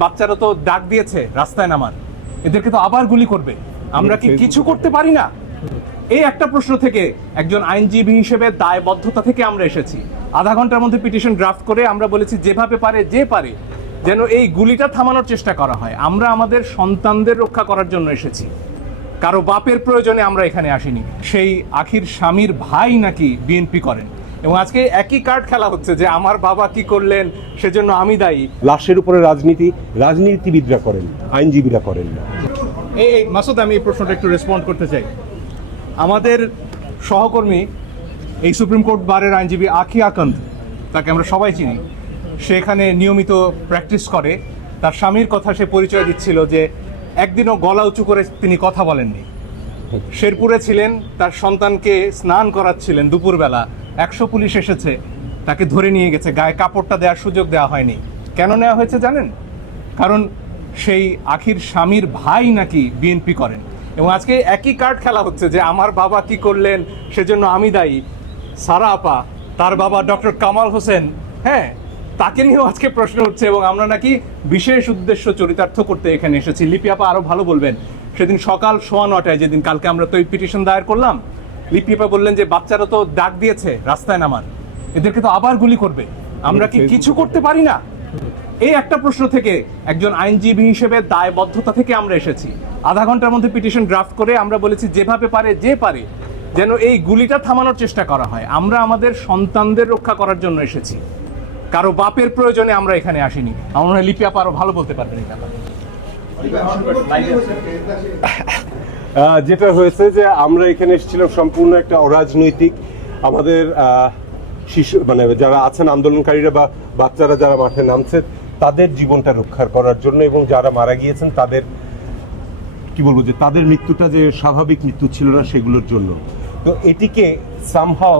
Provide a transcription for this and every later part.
বাচ্চারা তো ডাক দিয়েছে রাস্তায় নামার। এদেরকে তো আবার গুলি করবে। আমরা কি কিছু করতে পারি না? এই একটা প্রশ্ন থেকে একজন আইনজীবী হিসেবে দায়বদ্ধতা থেকে আমরা এসেছি। আধা ঘণ্টার মধ্যে পিটিশন ড্রাফট করে আমরা বলেছি যেভাবে পারে যে পারে যেন এই গুলিটা থামানোর চেষ্টা করা হয়। আমরা আমাদের সন্তানদের রক্ষা করার জন্য এসেছি। কারও বাপের প্রয়োজনে আমরা এখানে আসিনি। সেই আখির স্বামীর ভাই নাকি বিএনপি করেন। এবং আজকে একই কার্ড খেলা হচ্ছে যে আমার বাবা কি করলেন সেজন্য আমি দায়ী। লাশের উপরে রাজনীতি রাজনীতিবিদরা করেন আইনজীবীরা করেন না। এই মাসুদ আমি এই প্রশ্নটা একটু রেসপন্ড করতে চাই। আমাদের সহকর্মী এই সুপ্রিম কোর্ট বারের আইনজীবী আখি আকন্দ তাকে আমরা সবাই চিনি সে এখানে নিয়মিত প্র্যাকটিস করে। তার স্বামীর কথা সে পরিচয় দিচ্ছিল যে একদিনও গলা উঁচু করে তিনি কথা বলেননি। শেরপুরে ছিলেন তার সন্তানকে স্নান করাচ্ছিলেন দুপুরবেলা। একশো পুলিশ এসেছে, তাকে ধরে নিয়ে গেছে, গায়ে কাপড়টা দেওয়ার সুযোগ দেওয়া হয়নি। কেন নেওয়া হয়েছে জানেন? কারণ সেই আখির স্বামীর ভাই নাকি বিএনপি করেন। এবং আজকে একই কার্ড খেলা হচ্ছে যে আমার বাবা কি করলেন, সেজন্য আমি দায়ী। সারা আপা, তার বাবা ডক্টর কামাল হোসেন হ্যাঁ তাকে নিয়েও আজকে প্রশ্ন উঠছে এবং আমরা নাকি বিশেষ উদ্দেশ্য চরিতার্থ করতে এখানে এসেছি। লিপি আপা আরও ভালো বলবেন। সেদিন সকাল সোয়া নটায়, যেদিন কালকে আমরা তো পিটিশন দায়ের করলাম লিপি আপা বললেন যে বাচ্চারা তো ডাক দিয়েছে রাস্তায় নামার। এদেরকে তো আবার গুলি করবে। আমরা কি কিছু করতে পারি না? এই একটা প্রশ্ন থেকে একজন আইনজীবী হিসেবে দায়বদ্ধতা থেকে আমরা এসেছি। আধা ঘণ্টার মধ্যে পিটিশন ড্রাফট করে আমরা বলেছি যেভাবে পারে যে পারে যেন এই গুলিটা থামানোর চেষ্টা করা হয়। আমরা আমাদের সন্তানদের রক্ষা করার জন্য এসেছি। কারও বাপের প্রয়োজনে আমরা এখানে আসিনি। আমার মনে হয় লিপি আপা আরও ভালো বলতে পারবেন এই ব্যাপারে। আহ, যেটা হয়েছে যে আমরা এখানে এসেছিলাম সম্পূর্ণ একটা অরাজনৈতিক, আমাদের শিশু মানে যারা আছেন আন্দোলনকারীরা বা বাচ্চারা যারা মাঠে নামছে, তাদের জীবনটা রক্ষা করার জন্য এবং যারা মারা গিয়েছেন, তাদের, কি বলব যে তাদের মৃত্যুটা যে স্বাভাবিক মৃত্যু ছিল না, সেগুলোর জন্য। তো এটিকে সামহাও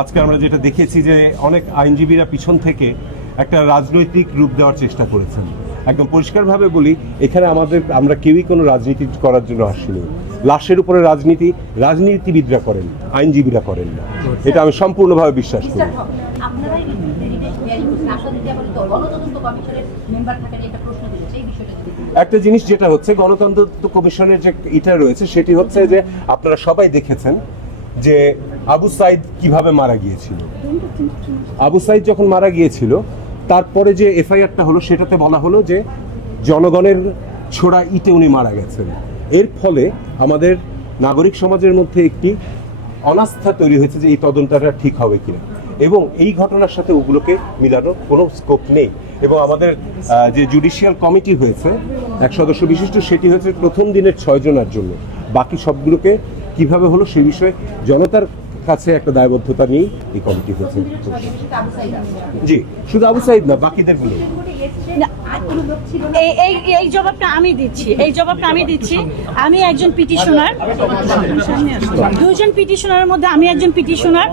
আজকে আমরা যেটা দেখেছি যে অনেক আইনজীবীরা পিছন থেকে একটা রাজনৈতিক রূপ দেওয়ার চেষ্টা করেছেন। একদম পরিষ্কারভাবে বলি এখানে আমাদের আমরা কেউই কোনো রাজনীতি করার জন্য আসিনি। লাশের উপরে রাজনীতি রাজনীতিবিদরা করেন আইনজীবীরা করেন না। এটা আমি সম্পূর্ণভাবে বিশ্বাস করি। একটু একটা জিনিস যেটা হচ্ছে গণতন্ত্র কমিশনের যে এটা রয়েছে সেটি হচ্ছে যে আপনারা সবাই দেখেছেন যে আবু সাইদ কীভাবে মারা গিয়েছিল। আবু সাইদ যখন মারা গিয়েছিল তারপরে যে এফআইআরটা হলো, সেটাতে বলা হলো যে জনগণের ছোড়া ইটে উনি মারা গেছেন। এর ফলে আমাদের নাগরিক সমাজের মধ্যে একটি অনাস্থা তৈরি হয়েছে যে এই তদন্তটা ঠিক হবে কিনা। এবং এই ঘটনার সাথে ওগুলোকে মিলানোর কোনো স্কোপ নেই। এবং আমাদের যে জুডিশিয়াল কমিটি হয়েছে, এক সদস্য বিশিষ্ট, সেটি হয়েছে প্রথম দিনের ছয় জনের জন্য। বাকি সবগুলোকে কীভাবে হলো সে বিষয়ে জনতার কাছে একটা দায়বদ্ধতা নিয়েই এই কমিটি হয়েছে। জি, শুধু আবু সাইদ না, বাকিদেরগুলো। এই জবাবটা আমি দিচ্ছি, এই জবাবটা আমি দিচ্ছি। আমি একজন পিটিশনার দুজন পিটিশনারের মধ্যে আমি একজন পিটিশনার